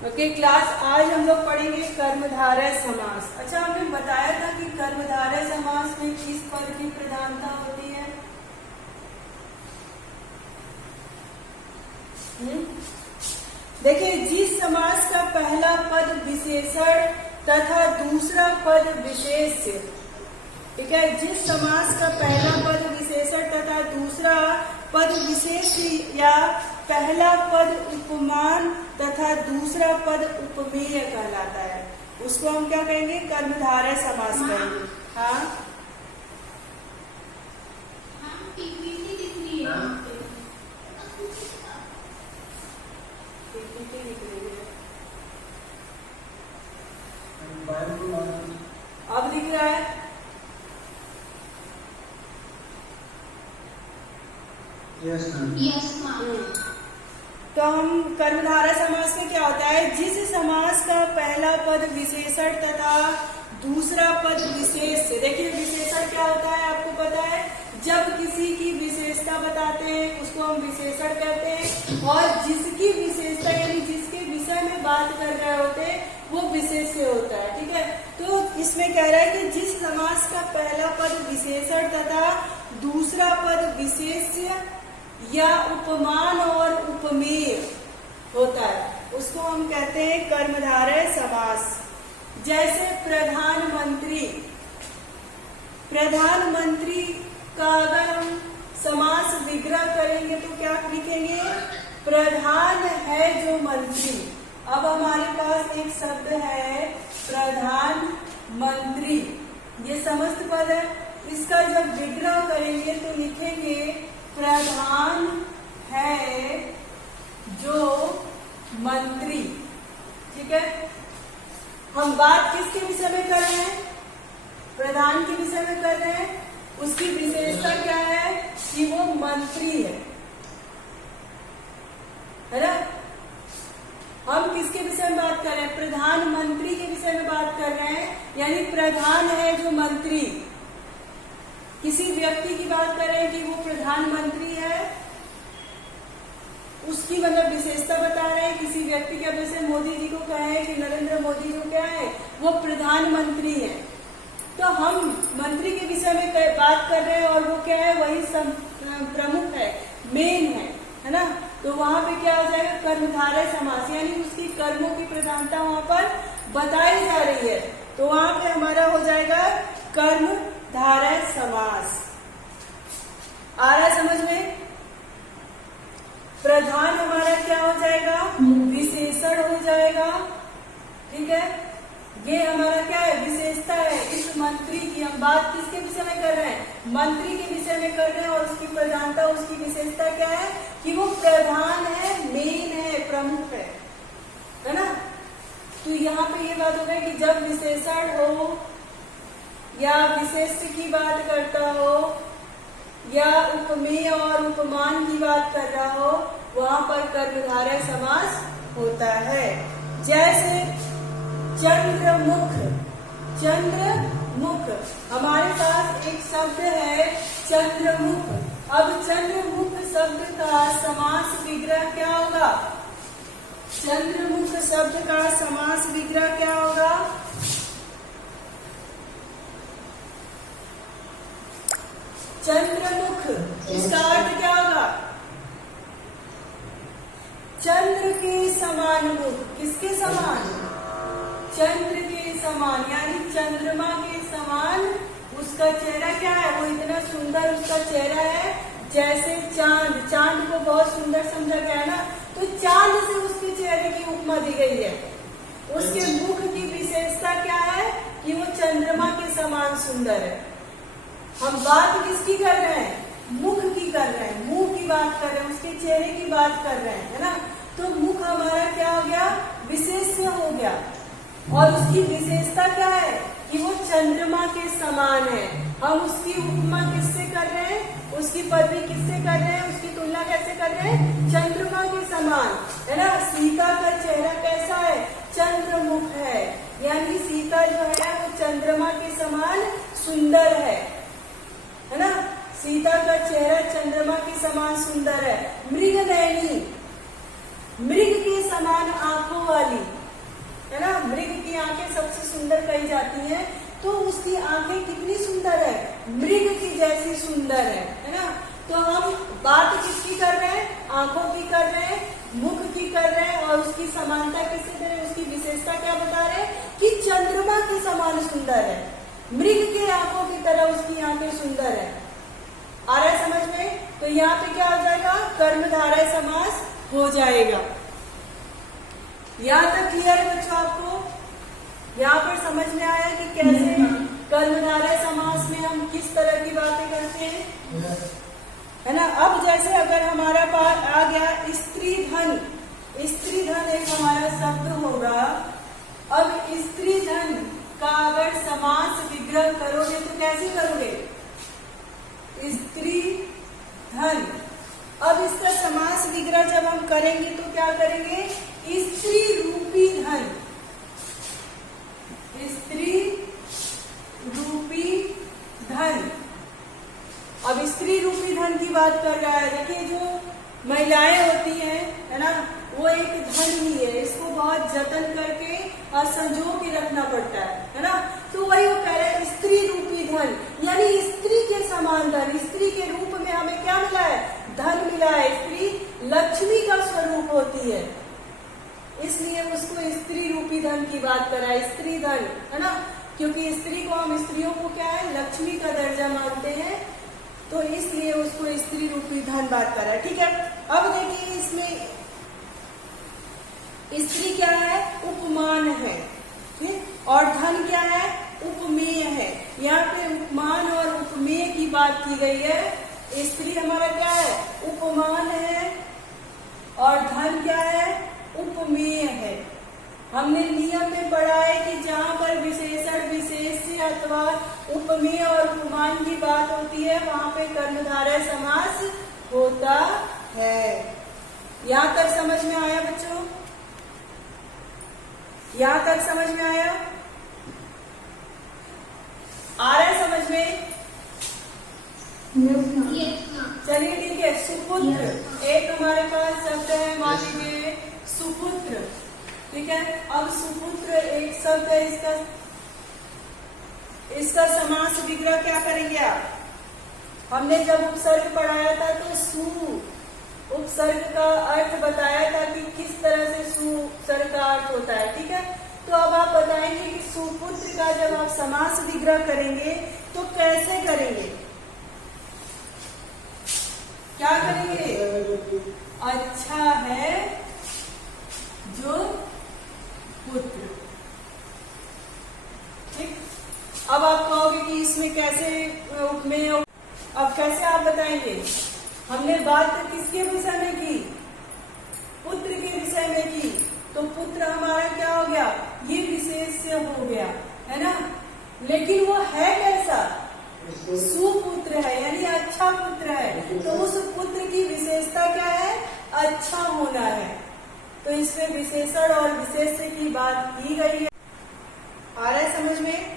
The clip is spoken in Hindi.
ओके क्लास, आज हम लोग पढ़ेंगे कर्मधारय समास। अच्छा, हमने बताया था कि कर्मधारय समास में किस पद की प्रधानता होती है? देखिए, जिस समास का पहला पद विशेषण तथा दूसरा पद विशेष्य, ठीक है, जिस समास का पहला पद विशेषण तथा दूसरा पद विशेष्य या पहला पद उपमान तथा दूसरा पद उपमेय कहलाता है, उसको हम क्या कहेंगे? कर्मधारय समास कहेंगे। हाँ, अब दिख रहा है? Yes ma'am. तो हम कर्मधारय समास में क्या होता है? जिस समास का पहला पद विशेषण तथा दूसरा पद विशेष्य। देखिए, विशेषण क्या होता है आपको पता है? जब किसी की विशेषता बताते हैं उसको हम विशेषण कहते हैं, और जिसकी विशेषता यानी जिसके विषय में बात कर रहे होते हैं वो विशेष्य होता है। ठीक है, तो इसमें कह रहा है कि जिस समास का पहला पद विशेषण तथा दूसरा पद विशेष्य या उपमान और उपमेय होता है उसको हम कहते हैं कर्मधारय समास। जैसे प्रधानमंत्री, प्रधानमंत्री का अगर हम समास विग्रह करेंगे तो क्या लिखेंगे? प्रधान है जो मंत्री। अब हमारे पास एक शब्द है प्रधानमंत्री, ये समस्त पद है, इसका जब विग्रह करेंगे तो लिखेंगे प्रधान है जो मंत्री। ठीक है, हम बात किसके विषय में कर रहे हैं? प्रधान के विषय में कर रहे हैं। उसकी विशेषता क्या है? कि वो मंत्री है ना? हम किसके विषय में बात कर रहे हैं? प्रधानमंत्री के विषय में बात कर रहे हैं, यानी प्रधान है जो मंत्री। किसी व्यक्ति की बात कर रहे हैं कि वो प्रधानमंत्री है, उसकी मतलब विशेषता बता रहे हैं किसी व्यक्ति के। जैसे मोदी जी को कहे कि नरेंद्र मोदी जो क्या है वो प्रधानमंत्री है, तो हम मंत्री के विषय में बात कर रहे हैं और वो क्या है? वही प्रमुख है, मेन है ना? तो वहां पे क्या हो जाएगा? कर्मधारय समास, यानी उसकी कर्मों की प्रधानता वहां पर बताई जा रही है, तो वहां पे हमारा हो जाएगा कर्मधारय समास। आ रहा है समझ में? प्रधान हमारा क्या हो जाएगा? विशेषण हो जाएगा। ठीक है, ये हमारा क्या है? विशेषता है। इस मंत्री की हम बात किसके विषय में कर रहे हैं? मंत्री के विषय में कर रहे हैं, और उसकी प्रधानता, उसकी विशेषता क्या है? कि वो प्रधान है, मेन है, प्रमुख है ना? तो यहाँ पे ये बात हो गई कि जब विशेषण हो या विशेष्य की बात करता हो या उपमेय और उपमान की बात कर रहा हो, वहां पर कर्मधारय समास होता है। जैसे चंद्रमुख, चंद्रमुख, हमारे पास एक शब्द है चंद्रमुख। अब चंद्रमुख शब्द का समास विग्रह क्या होगा? चंद्रमुख शब्द का समास विग्रह क्या होगा? चंद्रमुख, इसका अर्थ क्या होगा? चंद्र के समान मुख। किसके समान? चंद्र के समान, यानी चंद्रमा के समान उसका चेहरा क्या है? वो इतना सुंदर उसका चेहरा है जैसे चांद। चांद को बहुत सुंदर समझा गया है ना, तो चांद से उसके चेहरे की उपमा दी गई है। उसके मुख की विशेषता क्या है? कि वो चंद्रमा के समान सुंदर है। हम बात किसकी कर रहे हैं? मुख की कर रहे हैं, मुंह की बात कर रहे हैं, उसके चेहरे की बात कर रहे हैं, है ना? तो मुख हमारा क्या हो गया? विशेष्य हो गया। और उसकी विशेषता क्या है? कि वो चंद्रमा के समान है। हम उसकी उपमा किससे कर रहे हैं? उसकी पदवी किससे कर रहे हैं? उसकी तुलना कैसे कर रहे हैं? चंद्रमा के समान, है ना? सीता का चेहरा कैसा है? चंद्रमुख है, यानी सीता जो है वो चंद्रमा के समान सुंदर है ना? सीता का चेहरा चंद्रमा के समान सुंदर है। मृगनयनी, मृग के समान आंखों वाली, है ना। मृग की आंखें सबसे सुंदर कही जाती हैं, तो उसकी आंखें कितनी सुंदर है, मृग की जैसी सुंदर है ना। तो हम बात किसकी कर रहे हैं, आंखों की कर रहे हैं, मुख की कर रहे हैं, और उसकी समानता किससे दे रहे हैं, उसकी विशेषता क्या बता रहे हैं कि चंद्रमा के समान सुंदर है, मृग के आंखों की तरह उसकी आंखें सुंदर है। आ रहा है समझ में। तो यहाँ पे क्या हो जाएगा, कर्मधारय समास हो जाएगा। यहाँ तक क्लियर है बच्चों आपको, यहाँ पर समझ में आया कि कैसे कर्मधारय समास में हम किस तरह की बातें करते हैं, है ना। अब जैसे अगर हमारा पास आ गया स्त्री धन, स्त्री धन एक हमारा शब्द होगा। अब स्त्री धन का अगर समास विग्रह करोगे तो कैसे करोगे, स्त्री धन। अब इसका समास विग्रह जब हम करेंगे तो क्या करेंगे, स्त्री रूपी धन, स्त्री रूपी धन। अब स्त्री रूपी धन की बात कर रहा है। देखिए जो महिलाएं होती हैं, है ना, वो एक धन ही है, इसको बहुत जतन करके और संजो के रखना पड़ता है ना। तो वही वो कह रहे हैं स्त्री रूपी धन, यानी स्त्री के समान धन। स्त्री के रूप में हमें क्या मिला है, धन मिला है। स्त्री लक्ष्मी का स्वरूप होती है, इसलिए उसको स्त्री रूपी धन की बात कर रहा है, स्त्री धन, है ना। क्योंकि स्त्री को हम स्त्रियों को क्या है, लक्ष्मी का दर्जा मानते हैं, तो इसलिए उसको स्त्री रूपी धन बात कर रहा है। ठीक है। अब देखिए इसमें स्त्री क्या है, उपमान है, ठीक, और धन क्या है, उपमेय है। यहाँ पे उपमान और उपमेय की बात की गई है। स्त्री हमारा क्या है, उपमान है, और धन क्या है, उपमेय है। हमने नियम में पढ़ा है कि जहाँ पर विशेषण विशेष्य अथवा उपमेय और उपमान की बात होती है वहां पे कर्मधारय समास होता है। यहाँ तक समझ में आया बच्चों, यहाँ तक समझ में आया, आ रहा है समझ में। चलिए ठीक है। सुपुत्र एक हमारे पास शब्द है, मान लीजिए सुपुत्र, ठीक है। अब सुपुत्र एक शब्द है, इसका समास विग्रह क्या करेंगे आप, हमने जब उपसर्ग पढ़ाया था तो सु उपसर्ग का अर्थ बताया था कि किस तरह से सु उपसर्ग का अर्थ होता है, ठीक है। तो अब आप बताएंगे कि सुपुत्र का जब आप समास विग्रह करेंगे तो कैसे करेंगे, क्या करेंगे, अच्छा है जो पुत्र, ठीक। अब आप कहोगे कि इसमें कैसे उपमेय, अब कैसे आप बताएंगे, हमने बात किसके विषय में की, पुत्र के विषय में की, तो पुत्र हमारा क्या हो गया, ये विशेष्य हो गया, है ना। लेकिन वो है कैसा, सुपुत्र है, यानी अच्छा पुत्र है। तो उस पुत्र की विशेषता क्या है, अच्छा होना है। तो इसमें विशेषण और विशेष्य की बात की गई है। आ रहा है समझ में।